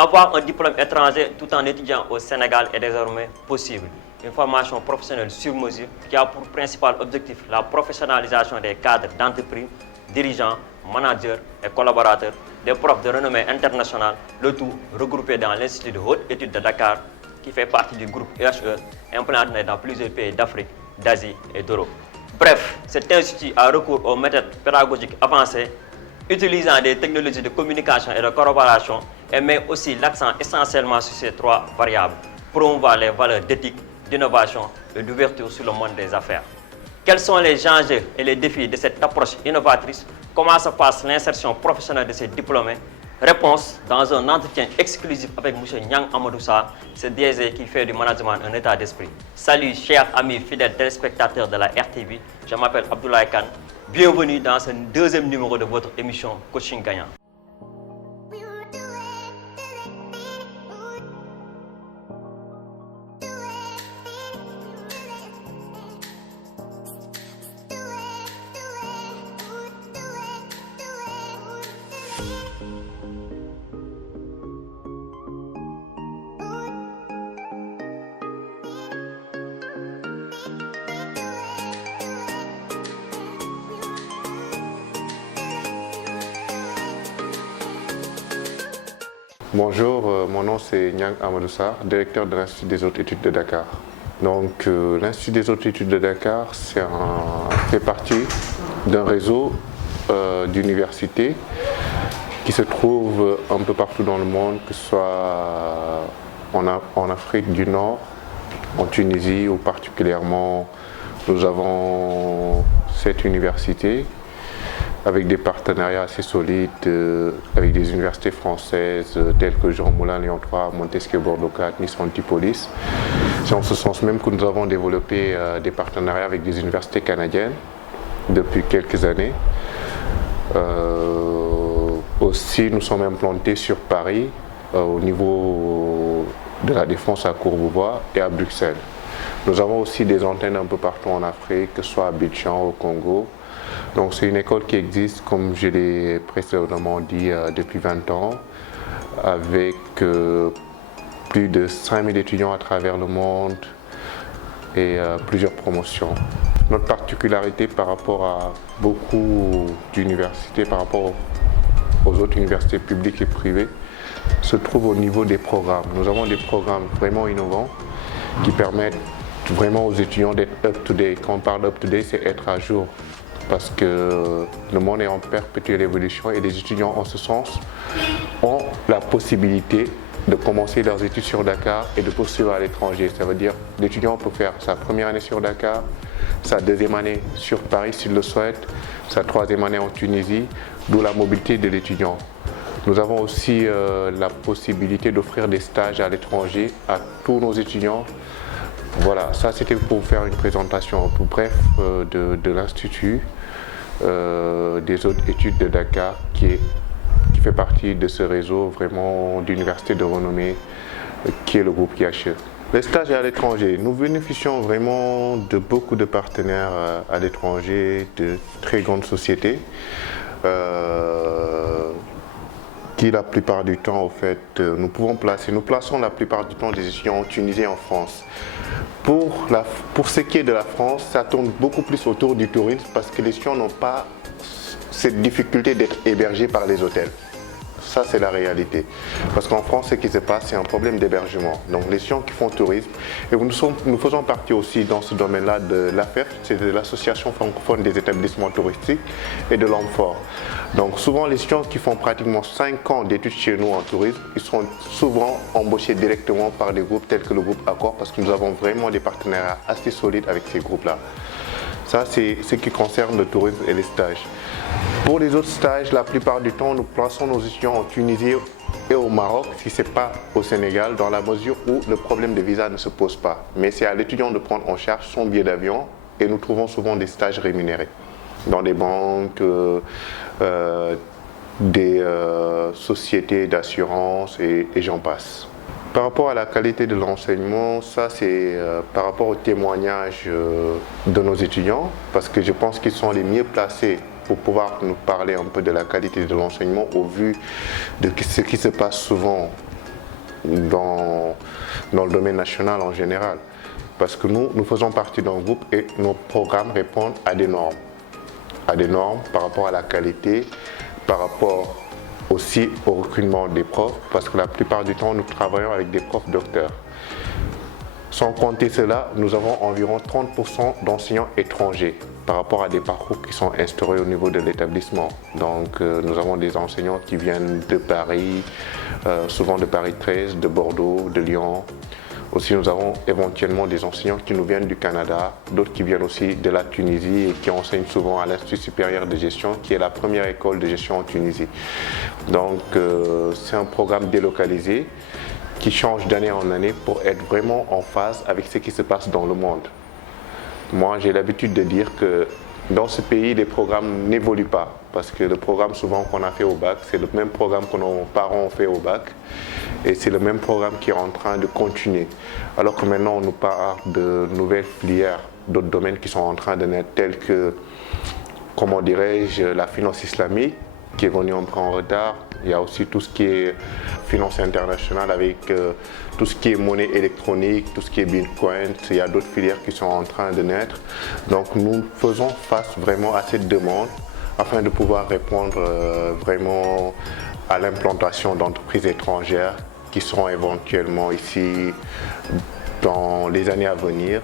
Avoir un diplôme étranger tout en étudiant au Sénégal est désormais possible. Une formation professionnelle sur mesure qui a pour principal objectif la professionnalisation des cadres d'entreprise, dirigeants, managers et collaborateurs, des profs de renommée internationale, le tout regroupé dans l'Institut de haute étude de Dakar qui fait partie du groupe UHE implanté dans plusieurs pays d'Afrique, d'Asie et d'Europe. Bref, cet institut a recours aux méthodes pédagogiques avancées, utilisant des technologies de communication et de collaboration et met aussi l'accent essentiellement sur ces trois variables, promouvoir les valeurs d'éthique, d'innovation et d'ouverture sur le monde des affaires. Quels sont les enjeux et les défis de cette approche innovatrice? Comment se passe l'insertion professionnelle de ces diplômés? Réponse dans un entretien exclusif avec M. Nyang Amadoussa, ce DG qui fait du management un état d'esprit. Salut chers amis fidèles téléspectateurs de la RTV, je m'appelle Abdoulaye Kane. Bienvenue dans ce deuxième numéro de votre émission Coaching Gagnant. Bonjour, mon nom c'est Nyang Amadoussa, directeur de l'Institut des hautes études de Dakar. Donc l'Institut des hautes études de Dakar fait partie d'un réseau d'universités qui se trouve un peu partout dans le monde, que ce soit en Afrique du Nord, en Tunisie ou particulièrement nous avons cette université avec des partenariats assez solides avec des universités françaises telles que Jean Moulin, Lyon 3, Montesquieu, Bordeaux 4, Nice, Antipolis. C'est en ce sens même que nous avons développé des partenariats avec des universités canadiennes depuis quelques années. Aussi, nous sommes implantés sur Paris, au niveau de la Défense à Courbevoie et à Bruxelles. Nous avons aussi des antennes un peu partout en Afrique, que ce soit à Abidjan, au Congo. Donc c'est une école qui existe, comme je l'ai précédemment dit, depuis 20 ans, avec plus de 5000 étudiants à travers le monde et plusieurs promotions. Notre particularité par rapport à beaucoup d'universités, par rapport aux autres universités publiques et privées, se trouve au niveau des programmes. Nous avons des programmes vraiment innovants qui permettent vraiment aux étudiants d'être up-to-date. Quand on parle up-to-date, c'est être à jour. Parce que le monde est en perpétuelle évolution et les étudiants en ce sens ont la possibilité de commencer leurs études sur Dakar et de poursuivre à l'étranger. Ça veut dire que l'étudiant peut faire sa première année sur Dakar, sa deuxième année sur Paris s'il le souhaite, sa troisième année en Tunisie, d'où la mobilité de l'étudiant. Nous avons aussi la possibilité d'offrir des stages à l'étranger à tous nos étudiants. Voilà, ça c'était pour faire une présentation un peu bref de l'Institut des hautes études de Dakar qui fait partie de ce réseau vraiment d'universités de renommée qui est le groupe IHE. Les stages à l'étranger, nous bénéficions vraiment de beaucoup de partenaires à l'étranger, de très grandes sociétés qui la plupart du temps au fait nous plaçons la plupart du temps des étudiants tunisiens en France. Pour ce qui est de la France, ça tourne beaucoup plus autour du tourisme parce que les étudiants n'ont pas cette difficulté d'être hébergés par les hôtels. Ça, c'est la réalité. Parce qu'en France, ce qui se passe, c'est un problème d'hébergement. Donc, les étudiants qui font tourisme, et nous faisons partie aussi dans ce domaine-là de l'AFEF, c'est de l'Association francophone des établissements touristiques et de l'AMFOR. Donc, souvent, les étudiants qui font pratiquement 5 ans d'études chez nous en tourisme, ils sont souvent embauchés directement par des groupes tels que le groupe Accor, parce que nous avons vraiment des partenariats assez solides avec ces groupes-là. Ça, c'est ce qui concerne le tourisme et les stages. Pour les autres stages, la plupart du temps, nous plaçons nos étudiants en Tunisie et au Maroc, si ce n'est pas au Sénégal, dans la mesure où le problème de visa ne se pose pas. Mais c'est à l'étudiant de prendre en charge son billet d'avion et nous trouvons souvent des stages rémunérés dans des banques, des sociétés d'assurance et j'en passe. Par rapport à la qualité de l'enseignement, ça c'est par rapport aux témoignages de nos étudiants, parce que je pense qu'ils sont les mieux placés pour pouvoir nous parler un peu de la qualité de l'enseignement au vu de ce qui se passe souvent dans le domaine national en général. Parce que nous faisons partie d'un groupe et nos programmes répondent à des normes. À des normes par rapport à la qualité, par rapport aussi au recrutement des profs, parce que la plupart du temps, nous travaillons avec des profs docteurs. Sans compter cela, nous avons environ 30% d'enseignants étrangers par rapport à des parcours qui sont instaurés au niveau de l'établissement. Donc nous avons des enseignants qui viennent de Paris, souvent de Paris 13, de Bordeaux, de Lyon. Aussi nous avons éventuellement des enseignants qui nous viennent du Canada, d'autres qui viennent aussi de la Tunisie et qui enseignent souvent à l'Institut supérieur de gestion, qui est la première école de gestion en Tunisie. Donc c'est un programme délocalisé qui change d'année en année pour être vraiment en phase avec ce qui se passe dans le monde. Moi, j'ai l'habitude de dire que dans ce pays, les programmes n'évoluent pas parce que le programme souvent qu'on a fait au bac, c'est le même programme que nos parents ont fait au bac et c'est le même programme qui est en train de continuer. Alors que maintenant, on nous parle de nouvelles filières, d'autres domaines qui sont en train de naître tels que, comment dirais-je, la finance islamique qui est venue un peu en retard. Il y a aussi tout ce qui est finance internationale avec tout ce qui est monnaie électronique, tout ce qui est Bitcoin. Il y a d'autres filières qui sont en train de naître. Donc nous faisons face vraiment à cette demande afin de pouvoir répondre vraiment à l'implantation d'entreprises étrangères qui seront éventuellement ici dans les années à venir.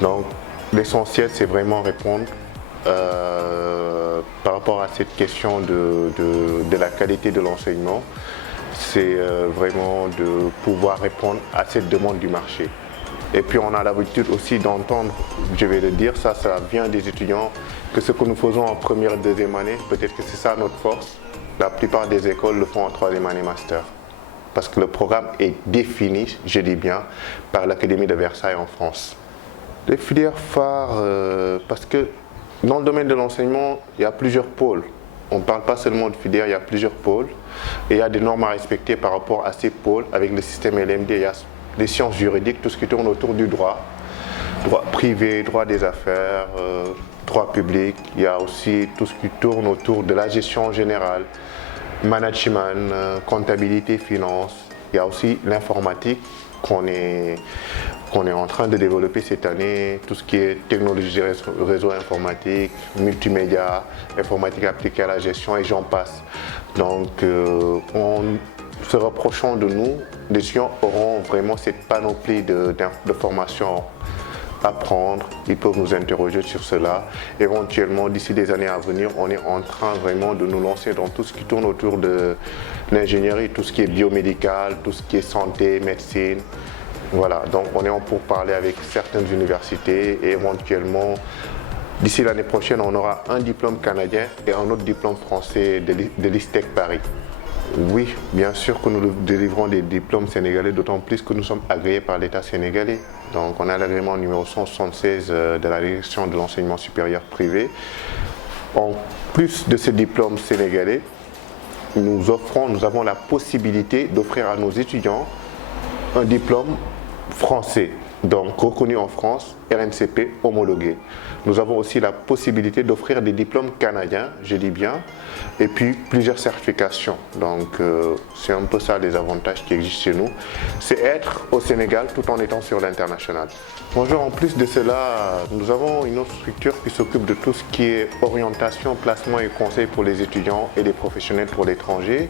Donc l'essentiel, c'est vraiment répondre par rapport à cette question de la qualité de l'enseignement, c'est vraiment de pouvoir répondre à cette demande du marché. Et puis on a l'habitude aussi d'entendre, je vais le dire, ça vient des étudiants, que ce que nous faisons en première et deuxième année, peut-être que c'est ça notre force. La plupart des écoles le font en troisième année master. Parce que le programme est défini, je dis bien, par l'Académie de Versailles en France. Les filières phares, parce que dans le domaine de l'enseignement, il y a plusieurs pôles. On ne parle pas seulement de filières, il y a plusieurs pôles. Et il y a des normes à respecter par rapport à ces pôles avec le système LMD. Il y a les sciences juridiques, tout ce qui tourne autour du droit. Droit privé, droit des affaires, droit public. Il y a aussi tout ce qui tourne autour de la gestion générale, management, comptabilité, finance. Il y a aussi l'informatique qu'on est en train de développer cette année, tout ce qui est technologie réseau informatique, multimédia, informatique appliquée à la gestion et j'en passe. Donc en se rapprochant de nous, les étudiants auront vraiment cette panoplie de formations à prendre. Ils peuvent nous interroger sur cela. Éventuellement, d'ici les années à venir, on est en train vraiment de nous lancer dans tout ce qui tourne autour de l'ingénierie, tout ce qui est biomédical, tout ce qui est santé, médecine. Voilà, donc on est en pourparlers avec certaines universités et éventuellement, d'ici l'année prochaine, on aura un diplôme canadien et un autre diplôme français de l'ISTEC Paris. Oui, bien sûr que nous délivrons des diplômes sénégalais, d'autant plus que nous sommes agréés par l'État sénégalais. Donc on a l'agrément numéro 176 de la direction de l'enseignement supérieur privé. En plus de ces diplômes sénégalais, nous avons la possibilité d'offrir à nos étudiants un diplôme français, donc reconnu en France, RNCP homologué. Nous avons aussi la possibilité d'offrir des diplômes canadiens, je dis bien, et puis plusieurs certifications. Donc c'est un peu ça les avantages qui existent chez nous. C'est être au Sénégal tout en étant sur l'international. Bonjour, en plus de cela, nous avons une autre structure qui s'occupe de tout ce qui est orientation, placement et conseil pour les étudiants et les professionnels pour l'étranger.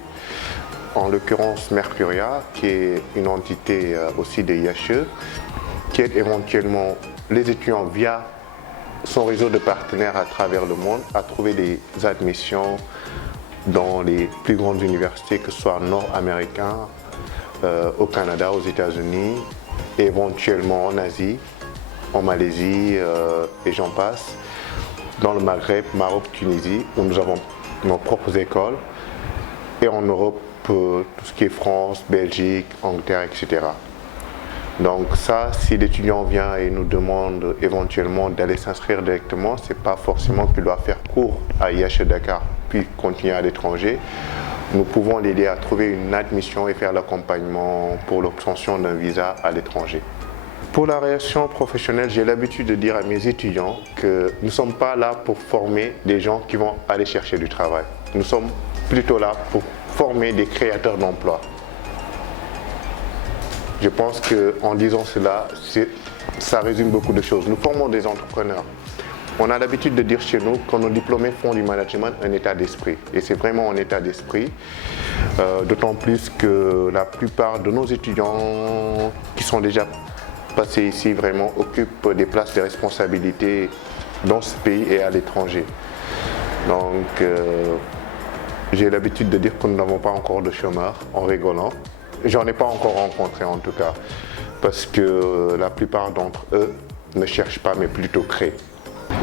En l'occurrence Mercuria, qui est une entité aussi de IHE, qui aide éventuellement les étudiants via son réseau de partenaires à travers le monde à trouver des admissions dans les plus grandes universités, que ce soit nord-américains, au Canada, aux États-Unis, et éventuellement en Asie, en Malaisie et j'en passe, dans le Maghreb, Maroc, Tunisie, où nous avons nos propres écoles, et en Europe, tout ce qui est France, Belgique, Angleterre, etc. Donc ça, si l'étudiant vient et nous demande éventuellement d'aller s'inscrire directement, ce n'est pas forcément qu'il doit faire cours à IHE Dakar puis continuer à l'étranger. Nous pouvons l'aider à trouver une admission et faire l'accompagnement pour l'obtention d'un visa à l'étranger. Pour la réaction professionnelle, j'ai l'habitude de dire à mes étudiants que nous ne sommes pas là pour former des gens qui vont aller chercher du travail. Nous sommes plutôt là pour former des créateurs d'emplois. Je pense qu'en disant cela, ça résume beaucoup de choses. Nous formons des entrepreneurs. On a l'habitude de dire chez nous que nos diplômés font du management un état d'esprit. Et c'est vraiment un état d'esprit. D'autant plus que la plupart de nos étudiants qui sont déjà passés ici vraiment occupent des places de responsabilité dans ce pays et à l'étranger. Donc j'ai l'habitude de dire que nous n'avons pas encore de chômeurs, en rigolant. J'en ai pas encore rencontré en tout cas, parce que la plupart d'entre eux ne cherchent pas mais plutôt créent.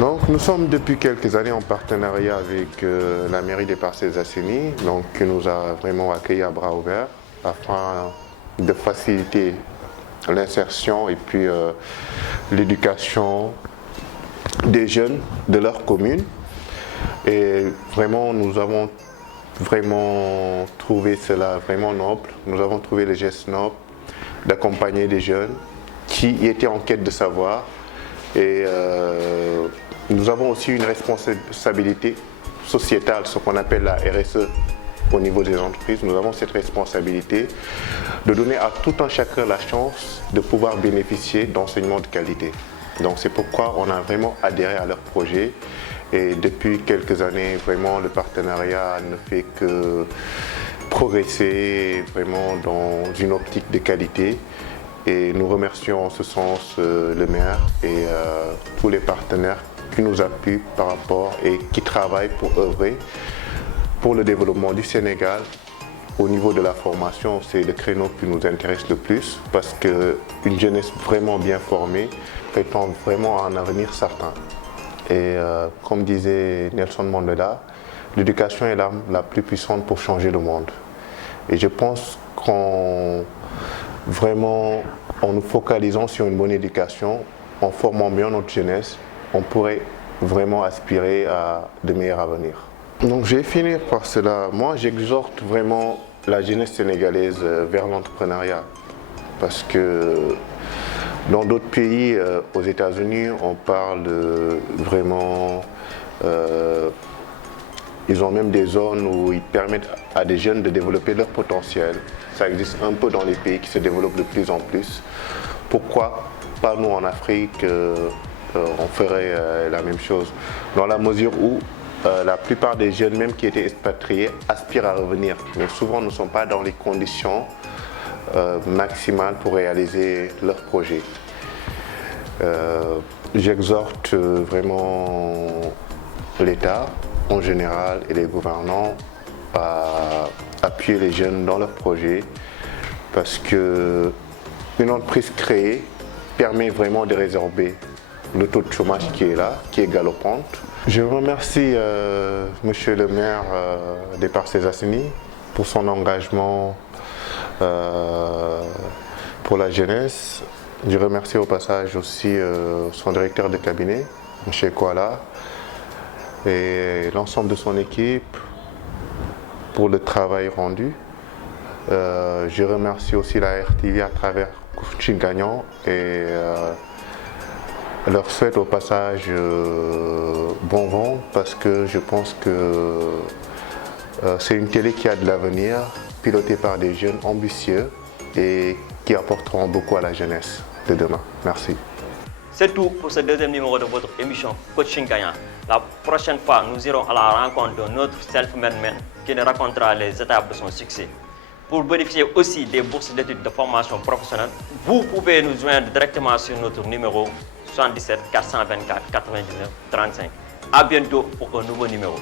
Donc nous sommes depuis quelques années en partenariat avec la mairie des Parcelles Assainies, donc qui nous a vraiment accueillis à bras ouverts afin de faciliter l'insertion et puis l'éducation des jeunes de leur commune. Et vraiment nous avons trouvé cela vraiment noble. Nous avons trouvé le geste noble d'accompagner des jeunes qui étaient en quête de savoir. Et nous avons aussi une responsabilité sociétale, ce qu'on appelle la RSE au niveau des entreprises. Nous avons cette responsabilité de donner à tout un chacun la chance de pouvoir bénéficier d'enseignements de qualité. Donc c'est pourquoi on a vraiment adhéré à leur projet. Et depuis quelques années, vraiment, le partenariat ne fait que progresser vraiment dans une optique de qualité. Et nous remercions en ce sens le maire et tous les partenaires qui nous appuient par rapport et qui travaillent pour œuvrer pour le développement du Sénégal. Au niveau de la formation, c'est le créneau qui nous intéresse le plus parce qu'une jeunesse vraiment bien formée prétend vraiment à un avenir certain. Et comme disait Nelson Mandela, l'éducation est l'arme la plus puissante pour changer le monde. Et je pense qu'en nous focalisant sur une bonne éducation, en formant bien notre jeunesse, on pourrait vraiment aspirer à de meilleurs avenirs. Donc je vais finir par cela. Moi, j'exhorte vraiment la jeunesse sénégalaise vers l'entrepreneuriat. Parce que dans d'autres pays, aux États-Unis, on parle vraiment... ils ont même des zones où ils permettent à des jeunes de développer leur potentiel. Ça existe un peu dans les pays qui se développent de plus en plus. Pourquoi pas nous en Afrique, on ferait la même chose? Dans la mesure où la plupart des jeunes, même qui étaient expatriés, aspirent à revenir. Mais souvent, ne sont pas dans les conditions maximales pour réaliser leurs projets. J'exhorte vraiment l'État en général et les gouvernants à appuyer les jeunes dans leurs projets parce qu'une entreprise créée permet vraiment de résorber le taux de chômage qui est là, qui est galopante. Je remercie Monsieur le maire des Parcelles Assainies pour son engagement pour la jeunesse. Je remercie au passage aussi son directeur de cabinet, M. Kouala, et l'ensemble de son équipe pour le travail rendu. Je remercie aussi la RTV à travers Coaching Gagnant et leur souhaite au passage bon vent parce que je pense que c'est une télé qui a de l'avenir, pilotée par des jeunes ambitieux et qui apporteront beaucoup à la jeunesse de demain. Merci. C'est tout pour ce deuxième numéro de votre émission Coaching Gagnant. La prochaine fois, nous irons à la rencontre d'un autre self-made man qui nous racontera les étapes de son succès. Pour bénéficier aussi des bourses d'études de formation professionnelle, vous pouvez nous joindre directement sur notre numéro 77 424 99 35. À bientôt pour un nouveau numéro.